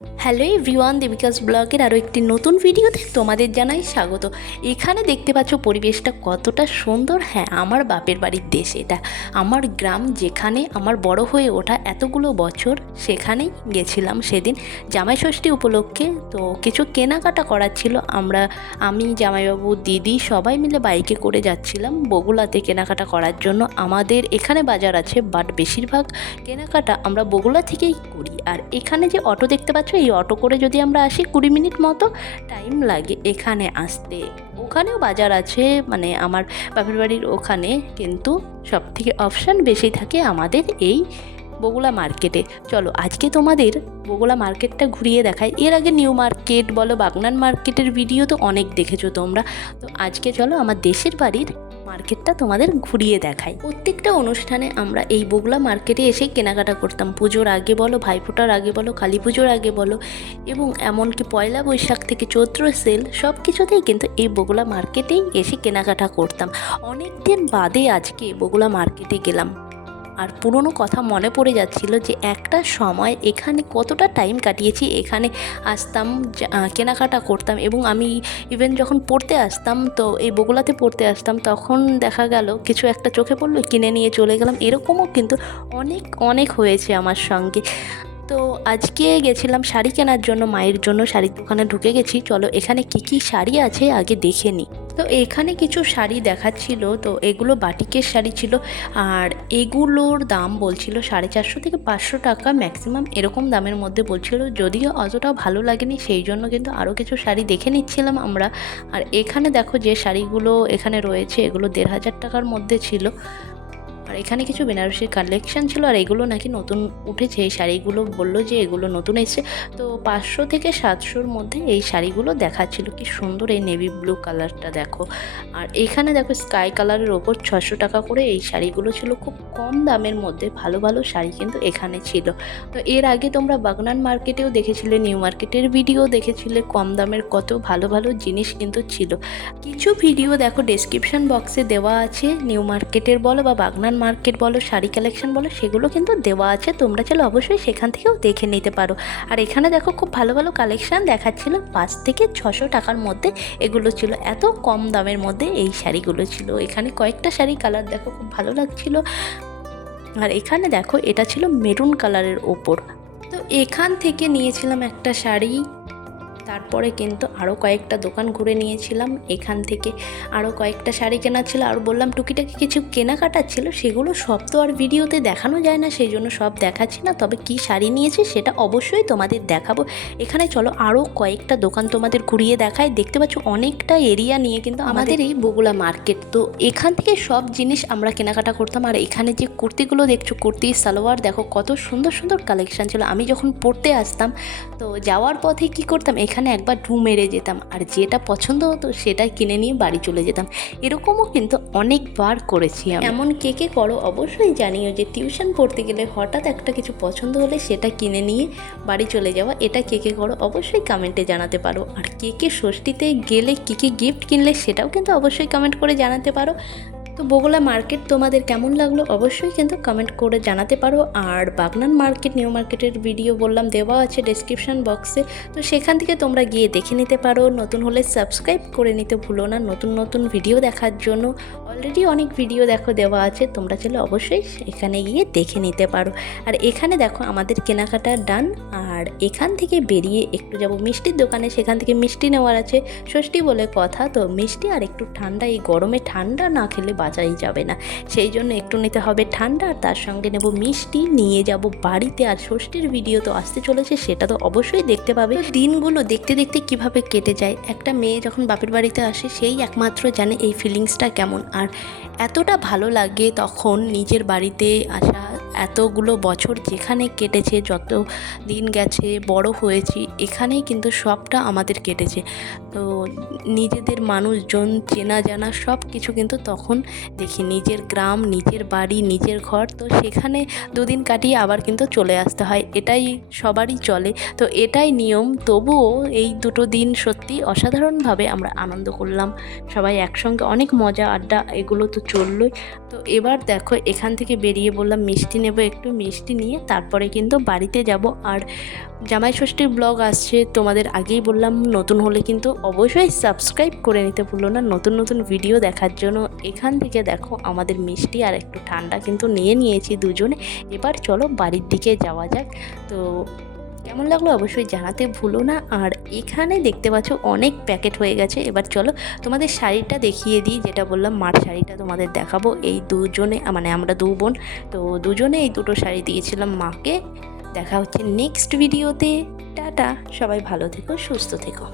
Hello everyone, দেবিকাস ব্লগের আরও একটি নতুন ভিডিওতে তোমাদের জানাই স্বাগত। এখানে দেখতে পাচ্ছ পরিবেশটা কতটা সুন্দর। হ্যাঁ, আমার বাপের বাড়ির দেশ এটা, আমার গ্রাম, যেখানে আমার বড় হয়ে ওঠা এতগুলো বছর। সেখানেই গেছিলাম সেদিন জামাই ষষ্ঠী উপলক্ষে। তো কিছু কেনাকাটা করার ছিল। আমি, জামাইবাবু, দিদি সবাই মিলে বাইকে করে যাচ্ছিলাম বগুলাতে কেনাকাটা করার জন্য। আমাদের এখানে বাজার আছে, বাট বেশিরভাগ কেনাকাটা আমরা বগুলা থেকেই করি। আর এখানে যে অটো দেখতে পাচ্ছ, এই অটো করে যদি আমরা আসি 20 মিনিট মতো টাইম লাগে এখানে আসতে। ওখানেও বাজার আছে, মানে আমার বাপের বাড়ির ওখানে, কিন্তু সবথেকে অপশান বেশি থাকে আমাদের এই বগুলা মার্কেটে। চলো আজকে তোমাদের বগুলা মার্কেটটা ঘুরিয়ে দেখাই। এর আগে নিউ মার্কেট বলো, বাগনান মার্কেটের ভিডিও তো অনেক দেখেছো তোমরা। তো আজকে চলো আমার দেশের বাড়ির মার্কেটটা তোমাদের ঘুরিয়ে দেখাই। প্রত্যেকটা অনুষ্ঠানে আমরা এই বগুলা মার্কেটে এসে কেনাকাটা করতাম। পুজোর আগে বলো, ভাইফোঁটার আগে বলো, কালী পুজোর আগে বলো, এবং এমনকি পয়লা বৈশাখ থেকে চৈত্র সেল, সব কিছুতেই কিন্তু এই বগুলা মার্কেটেই এসে কেনাকাটা করতাম। অনেক দিন বাদে আজকে বগুলা মার্কেটে গেলাম, আর পুরনো কথা মনে পড়ে যাচ্ছিল যে একটা সময় এখানে কতটা টাইম কাটিয়েছি। এখানে আসতাম, কেনাকাটা করতাম, এবং আমি ইভেন যখন পড়তে আসতাম, তো এই বগুলাতে পড়তে আসতাম, তখন দেখা গেল কিছু একটা চোখে পড়লো, কিনে নিয়ে চলে গেলাম। এরকমও কিন্তু অনেক অনেক হয়েছে আমার সঙ্গে। তো আজকে গেছিলাম শাড়ি কেনার জন্য, মায়ের জন্য শাড়ির দোকানে ঢুকে গেছি। চলো এখানে কি কি শাড়ি আছে আগে দেখে নিই। তো এখানে কিছু শাড়ি দেখাচ্ছিল, তো এগুলো বাটিকের শাড়ি ছিল, আর এগুলোর দাম বলছিল 450 থেকে 500 টাকা ম্যাক্সিমাম, এরকম দামের মধ্যে বলছিল। যদিও অতটাও ভালো লাগেনি, সেই জন্য কিন্তু আরও কিছু শাড়ি দেখে নিচ্ছিলাম আমরা। আর এখানে দেখো যে শাড়িগুলো এখানে রয়েছে, এগুলো 1500 টাকার মধ্যে ছিল। আর এখানে কিছু বেনারসির কালেকশান ছিল, আর এগুলো নাকি নতুন উঠেছে। এই শাড়িগুলো বললো যে এগুলো নতুন এসেছে। তো 500 থেকে 700-র মধ্যে এই শাড়িগুলো দেখাচ্ছিল। কি সুন্দর এই নেভি ব্লু কালারটা দেখো। আর এখানে দেখো স্কাই কালারের ওপর 600 টাকা করে এই শাড়িগুলো ছিল। খুব কম দামের মধ্যে ভালো ভালো শাড়ি কিন্তু এখানে ছিল। তো এর আগে তোমরা বাগনান মার্কেটেও দেখেছিলে, নিউ মার্কেটের ভিডিও দেখেছিলে, কম দামের কত ভালো ভালো জিনিস কিন্তু ছিল। কিছু ভিডিও দেখো ডেসক্রিপশন বক্সে দেওয়া আছে, নিউ মার্কেটের বলো বা বাগনান মার্কেট বলো, শাড়ি কালেকশন বলো, সেগুলো কিন্তু দেওয়া আছে। তোমরা চলো অবশ্যই সেখান থেকেও দেখে নিতে পারো। আর এখানে দেখো খুব ভালো ভালো কালেকশান দেখাচ্ছিল, 5 থেকে 600 টাকার মধ্যে এগুলো ছিল। এত কম দামের মধ্যে এই শাড়িগুলো ছিল। এখানে কয়েকটা শাড়ি কালার দেখো খুব ভালো লাগছিল। আর এখানে দেখো এটা ছিল মেরুন কালারের ওপর। তো এখান থেকে নিয়েছিলাম একটা শাড়ি। তারপরে কিন্তু আরও কয়েকটা দোকান ঘুরে নিয়েছিলাম। এখান থেকে আরও কয়েকটা শাড়ি কেনার ছিল, আর বললাম টুকিটাকি কিছু কেনাকাটার ছিল, সেগুলো সব তো আর ভিডিওতে দেখানো যায় না, সেই জন্য সব দেখাচ্ছি না। তবে কি শাড়ি নিয়েছি সেটা অবশ্যই তোমাদের দেখাবো। এখানে চলো আরও কয়েকটা দোকান তোমাদের ঘুরিয়ে দেখায়। দেখতে পাচ্ছ অনেকটা এরিয়া নিয়ে কিন্তু আমাদের এই বগুলা মার্কেট। তো এখান থেকে সব জিনিস আমরা কেনাকাটা করতাম। আর এখানে যে কুর্তিগুলো দেখছো, কুর্তি সালোয়ার দেখো কত সুন্দর সুন্দর কালেকশান ছিল। আমি যখন পড়তে আসতাম, তো যাওয়ার পথে কি করতাম, এখানে একবার ঢু মেরে যেতাম, আর যেটা পছন্দ হতো সেটা কিনে নিয়ে বাড়ি চলে যেতাম। এরকমও কিন্তু অনেকবার করেছি। এমন কে কে করো অবশ্যই জানিও, যে টিউশন পড়তে গেলে হঠাৎ একটা কিছু পছন্দ হলে সেটা কিনে নিয়ে বাড়ি চলে যাওয়া। এটা কে কে করো অবশ্যই কমেন্টে জানাতে পারো। আর কে কে ষষ্ঠীতে গেলে কী কী গিফট কিনলে সেটাও কিন্তু অবশ্যই কমেন্ট করে জানাতে পারো। তো বগুলা মার্কেট তোমাদের কেমন লাগলো অবশ্যই কিন্তু কমেন্ট করে জানাতে পারো। আর বাগনান মার্কেট, নিউ মার্কেটের ভিডিও বললাম দেওয়া আছে ডেসক্রিপশন বক্সে, তো সেখান থেকে তোমরা গিয়ে দেখে নিতে পারো। নতুন হলে সাবস্ক্রাইব করে নিতে ভুলো না নতুন নতুন ভিডিও দেখার জন্য। অলরেডি অনেক ভিডিও দেখো দেওয়া আছে, তোমরা চাইলে অবশ্যই এখানে গিয়ে দেখে নিতে পারো। আর এখানে দেখো আমাদের কেনাকাটা ডান। আর এখান থেকে বেরিয়ে একটু যাব মিষ্টির দোকানে, সেখান থেকে মিষ্টি নেওয়ার আছে। ষষ্ঠী বলে কথা, তো মিষ্টি আর একটু ঠান্ডা, এই গরমে ঠান্ডা না খেলে বাঁচাই যাবে না, সেই জন্য একটু নিতে হবে ঠান্ডা। আর তার সঙ্গে নেব মিষ্টি, নিয়ে যাব বাড়িতে। আর ষষ্ঠীর ভিডিও তো আসতে চলেছে, সেটা তো অবশ্যই দেখতে পাবে। দিনগুলো দেখতে দেখতে কিভাবে কেটে যায়, একটা মেয়ে যখন বাপের বাড়িতে আসে সেই একমাত্র জানে এই ফিলিংসটা কেমন। আর এতটা ভালো লাগে তখন নিজের বাড়িতে আসা। এতগুলো বছর যেখানে কেটেছে, যত দিন গেছে, বড় হয়েছি, এখানেই কিন্তু সবটা আমাদের কেটেছে। তো নিজেদের মানুষজন, চেনা জানা সব কিছু কিন্তু তখন দেখি। নিজের গ্রাম, নিজের বাড়ি, নিজের ঘর, তো সেখানে দুদিন কাটিয়ে আবার কিন্তু চলে আসতে হয়। এটাই সবারই চলে, তো এটাই নিয়ম। তবুও এই দুটো দিন সত্যি অসাধারণভাবে আমরা আনন্দ করলাম সবাই একসঙ্গে, অনেক মজা আড্ডা এগুলো তো চললই। তো এবার দেখো এখান থেকে বেরিয়ে বললাম মিষ্টি নেব একটু, মিষ্টি নিয়ে তারপরে কিন্তু বাড়িতে যাব। আর জামাই ষষ্ঠীর ব্লগ আসছে, তোমাদের আগেই বললাম, নতুন হলে কিন্তু অবশ্যই সাবস্ক্রাইব করে নিতে ভুলো না নতুন নতুন ভিডিও দেখার জন্য। এখান থেকে দেখো আমাদের মিষ্টি আর একটু ঠান্ডা কিন্তু নিয়ে নিয়েছি দুজনে। এবার চলো বাড়ির দিকে যাওয়া যাক। তো কেমন লাগলো অবশ্যই জানাতে ভুলো না। আর এখানে দেখতে পাচ্ছ অনেক প্যাকেট হয়ে গেছে। এবার চলো তোমাদের শাড়িটা দেখিয়ে দিই, যেটা বললাম মার শাড়িটা তোমাদের দেখাবো। এই দুজনে মানে আমরা দু বোন, তো দুজনে এই দুটো শাড়ি দিয়েছিলাম মাকে। দেখা হচ্ছে নেক্সট ভিডিওতে। টাটা, সবাই ভালো থেকো, সুস্থ থেকো।